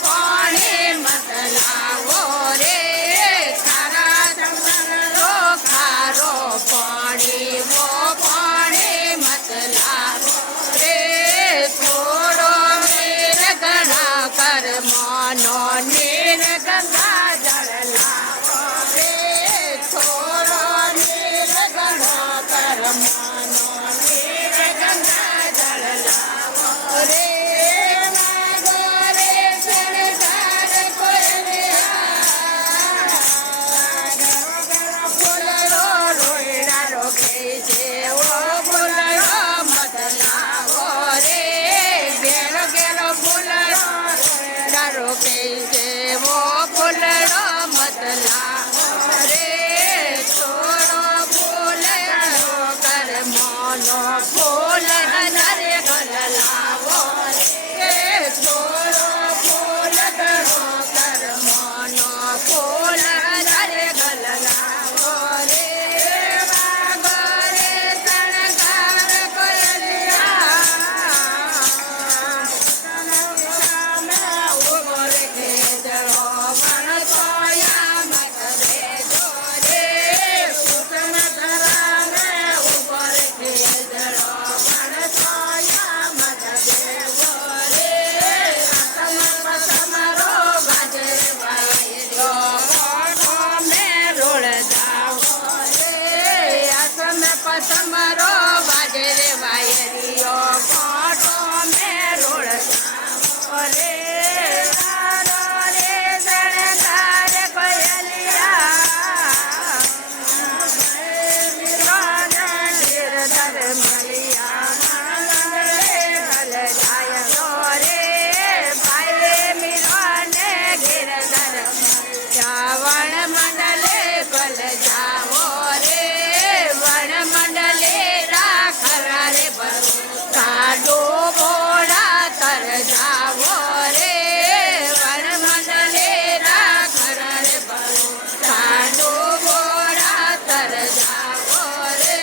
પાણી મત લાવો રે ખારા સમરો ખારો પાણી મત લાવો રે થોડો નિર્ગણા કર્મનો નિર્ગંગા જળ લાવો રે થોડો નિર્ગણા કર્મનો નિર્ગંગા જળ લાવો રે ફૂલ નરે ગલ લાવો રે થોડો ફૂલ ગણો કર્મનો ફૂલ નરે ગલ લાવો રે વાગરે શણગાર કોયલિયા સામે ઉભો રે ખેતરો વણ સોયા મત દેજો રે કુસુમ ધરાને ઉભો રે ખેતરો વણ સોયા મત દેજો રે આસમ પસમરો વાજે વાયરો કોઠો મે રોળ જાવો રે આસમ પસમરો વાજે રે વાયરિયો કોઠો મે રોળ જાવો રે તારો રે શણગાર કોયલિયા નિર્ધર મલિયા ગલ જાયો રે ભાઈ મિલોને ગિરધર વણ મંડલે ગલ જાવો રે વણ મંડલે રાખરા રે કાડો બોડા તર જાવો રે વણ મંડલે રાખરા રે કાડો બોડા તર જાવો રે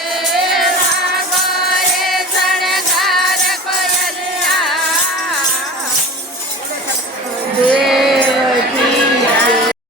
વાગરે શણગાર કોયલિયા